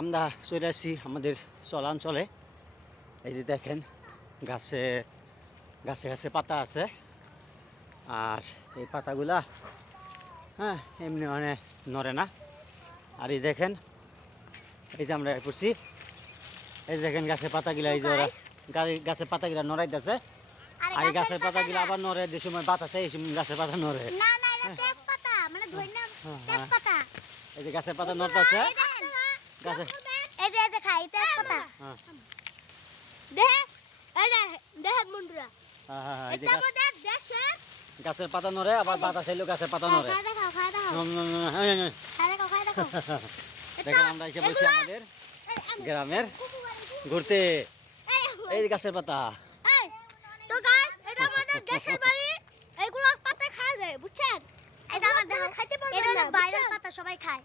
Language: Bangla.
আমরা চলে আসছি আমাদের চলাঞ্চলে। এই যে দেখেন গাছে গাছে গাছে পাতা আছে, আর এই পাতাগুলা এমনি মানে নড়ে না। আর এই দেখেন এই যে আমরা পড়ছি, এই যে দেখেন গাছের পাতাগুলা, এই যে ওরা গাছের পাতাগুলা নড়াইতেছে। আর এই গাছের পাতাগুলা আবার নড়ে, যে সময় বাতাসে এই সময় গাছের পাতা নড়ে। না না, এটা তেজপাতা, মানে ধইনা তেজপাতা। এই যে গাছের পাতা নড়তেছে, গাছে এই যে খাই তেজপাতা। হ্যাঁ দেখ এই দেখ বন্ধুরা, হ্যাঁ হ্যাঁ, এই যে এটা মধ্যে দেশে গাছের পাতা নড়ে, আবার বাতাস এলো গাছের পাতা নড়ে। খাই দেখো, খাই দেখো, খাই দেখো। দেখেন আমরা এসে বলছি আমাদের গ্রামের ঘুরতে। এই যে গাছের পাতা, এই তো গাইস, এটা আমাদের দেশের বাড়ি। এগুলো পাতা খাওয়া যায়, বুঝছেন? এটা আমাদের খাইতে পারবেন না, এটা ভাইরাল পাতা, সবাই খায়।